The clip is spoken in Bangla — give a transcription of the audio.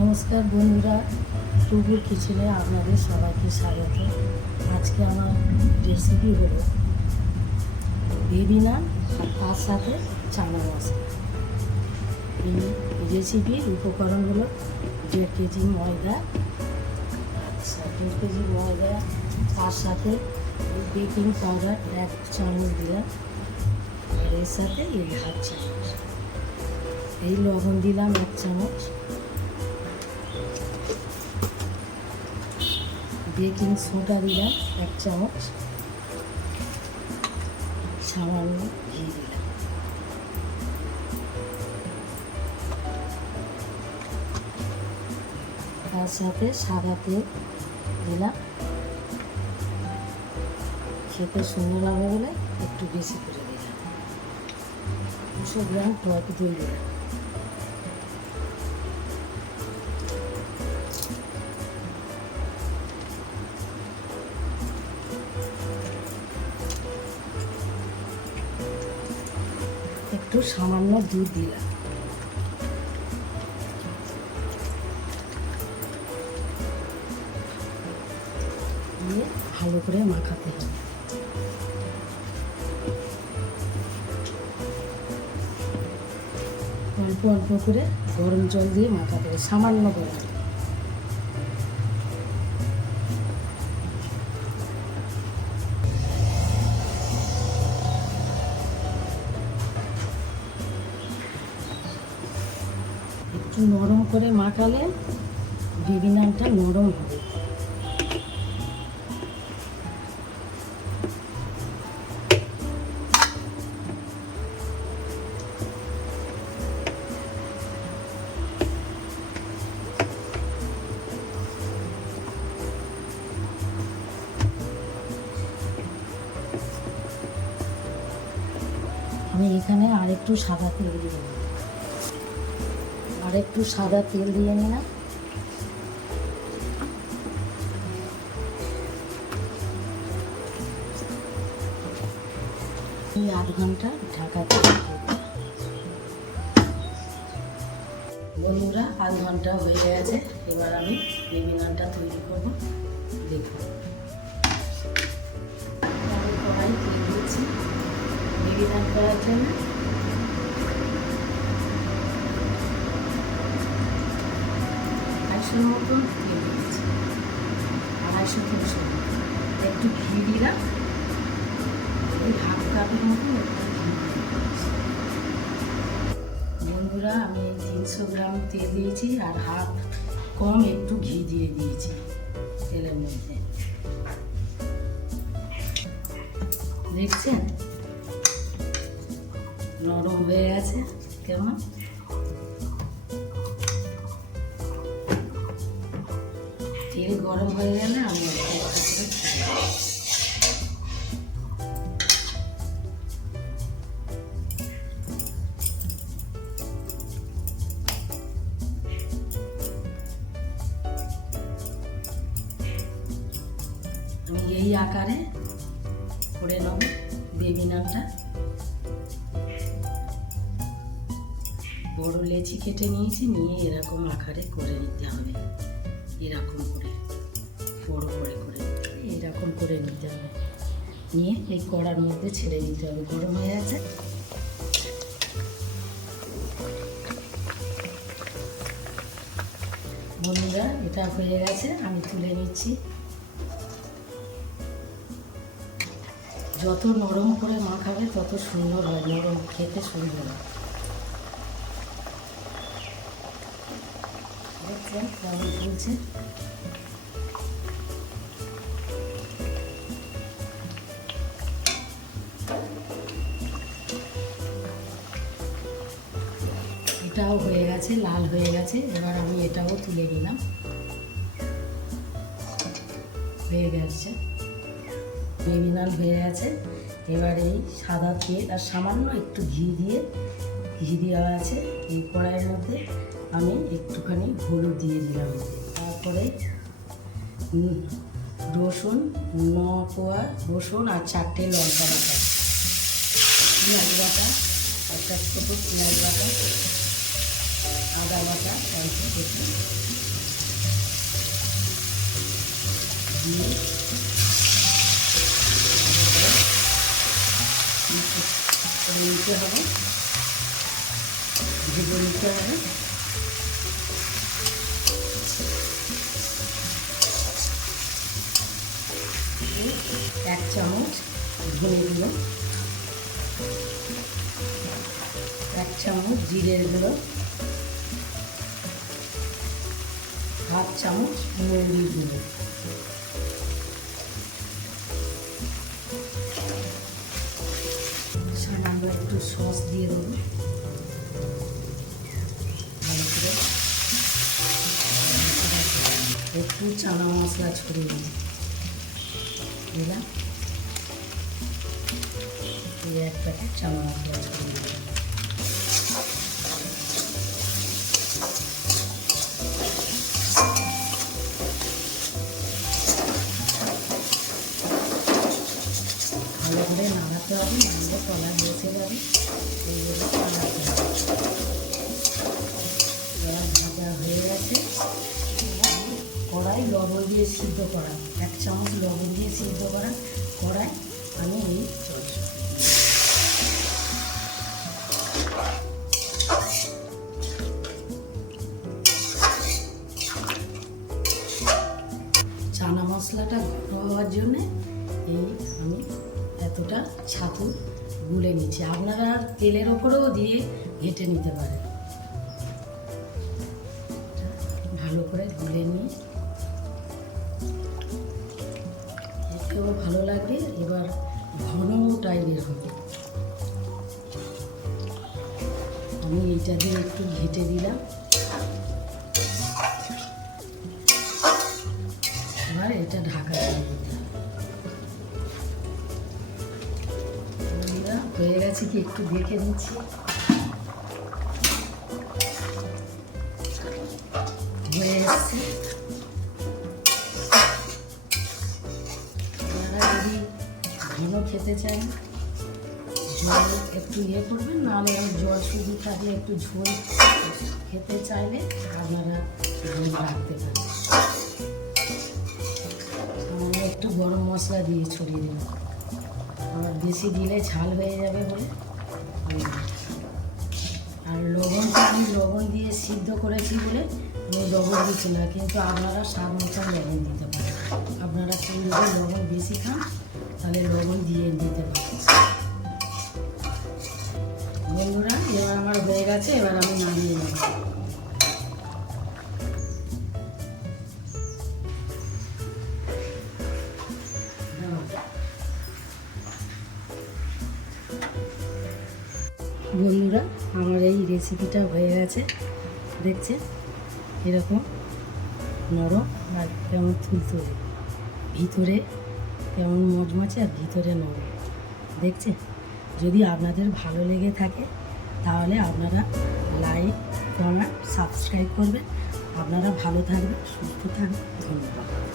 নমস্কার বন্ধুরা টুকুর কিচেনে আপনাদের সবাইকে স্বাগত। আজকে আমার রেসিপি হলো বেবি নান আর তার সাথে চানা মশলা। এই রেসিপির উপকরণ হলো দেড় কেজি ময়দা আচ্ছা দেড় কেজি ময়দা, তার সাথে বেকিং পাউডার এক চামচ দিলাম। আর এর সাথে এই হাফ চামচ। এই লবণ দিলাম এক চামচ। বেকিং সোডা দিলাম, এক চামচ। সামান্য ঘি দিলাম। তার সাথে সাদা তেল দিলাম। খেতে সুন্দর হবে বলে একটু বেশি করে দিলাম। দুশো গ্রাম টক দই দিলাম। একটু সামান্য দুধ দিলাম। দিয়ে ভালো করে মাখাতে হবে। অল্প অল্প করে গরম জল দিয়ে মাখাতে হবে, সামান্য গরম একটু নরম করে মাখালে বেবি নানটা নরম হবে। আমি এখানে আরেকটু সাদা তেল দিয়ে দেবো আর একটু সাদা তেল দিয়ে নিলাম। এই আধ ঘণ্টা ঢাকা বন্ধুরা, আধ ঘণ্টা হয়ে গেছে। এবার আমি বেবি নানটা তৈরি করব। দেখুন আমি কড়াই দিচ্ছি বেবি নান করার জন্য মতন তেল দিয়েছি আড়াইশো তিনশো একটু ঘি দিলাম ওই হাফ কাপের মতন একটু ঘি বন্ধুরা, আমি তিনশো গ্রাম তেল দিয়েছি আর হাফ কম একটু ঘি দিয়ে দিয়েছি তেলের মধ্যে। দেখছেন? নরম হয়ে গেছে। কেমন? তেল গরম হয়ে গেলে আমি। আমি এই আকারে করে নেব বেবি নামটা বড় লেচি কেটে নিয়েছি, নিয়ে এরকম আকারে করে নিতে হবে এরকম করে, বড় বড় করে, এরকম করে নিতে হবে। নিয়ে এই কড়ার মধ্যে ছেড়ে দিতে হবে, গরম হয়ে আছে বন্ধুরা, এটা হয়ে গেছে, আমি তুলে নিচ্ছি। যত নরম করে মাখাবে, তত সুন্দর হয়, নরম, খেতে সুন্দর হয়। দেখছেন কেমন ফুলছে এটাও হয়ে গেছে, লাল হয়ে গেছে। এবার আমি এটাও তুলে নিলাম। হয়ে গেছে। বেবি হয়ে গেছে। এবার এই সাদা তেল আর সামান্য একটু ঘি দিয়ে, ঘি দেওয়া আছে এই কড়াইয়ের মধ্যে। আমি একটুখানি হলুদ দিয়ে দিলাম। তারপরে রসুন, ন পোয়া রসুন আর চারটে লঙ্কা বাটা। পেঁয়াজ বাটা, একটা ছোটো পেঁয়াজ বাটা, আদা বাটা একটু। নিতে হবে। ভেজে নিতে হবে। এক চামচ ধনে গুঁড়ো, এক চামচ জিরের গুঁড়ো, হাফ চামচ মৌরির গুঁড়ো। সামান্য একটু সস দিয়ে দেবো। ভালো করে একটু চানা মশলা ছড়িয়ে দিলাম এক প্যাকেট ছড়িয়ে দিলাম ভালো করে নাড়াতে হবে, নাড়লে তলা বসে যাবে। জন্য নাড়াতে হবে। হয়ে গেছে। কড়াই লবণ দিয়ে সিদ্ধ করা। এক চামচ লবণ দিয়ে সিদ্ধ করা কড়াই। আমি এই মশলাটা ঘন হওয়ার জন্যে এই আমি এতটা ছাতু গুলে নিচ্ছি। আপনারা তেলের ওপরেও দিয়ে ঘেটে নিতে পারেন। ভালো করে গুলে নিয়ে। দেখতেও ভালো লাগবে এবার ঘন টাইপের হবে। আমি এইটা দিয়ে একটু ঘেটে দিলাম। এটা ঢাকা হয়ে গেছে কি? একটু দেখে নিচ্ছি। হয়ে খেতে জল একটু ইয়ে করবেন, নাহলে জল শুধু থাকলে একটু ঝোল খেতে চাইলে আপনারা ঝোল রাখতে পারেন। একটু গরম মশলা দিয়ে ছড়িয়ে দিলাম। আবার বেশি দিলে ঝাল হয়ে যাবে বলে। আর লবণটা আমি লবণ দিয়ে সিদ্ধ করেছি বলে আমি লবণ দিচ্ছি না, কিন্তু আপনারা স্বাদ মতন লবণ দিতে পারেন। আপনারা কেউ যদি লবণ বেশি খান, তাহলে লবণ দিয়ে দিতে পারেন। বন্ধুরা, এবার আমার হয়ে গেছে, এবার আমি নামিয়ে বন্ধুরা, আমার এই রেসিপিটা হয়ে গেছে। দেখছে? এরকম নরম আর কেমন তুলতুলে ভিতরে কেমন মচমচে আর ভিতরে নরম। দেখছে? যদি আপনাদের ভালো লেগে থাকে, তাহলে আপনারা লাইক কমেন্ট সাবস্ক্রাইব করবেন। আপনারা ভালো থাকবেন, সুস্থ থাকবেন। ধন্যবাদ।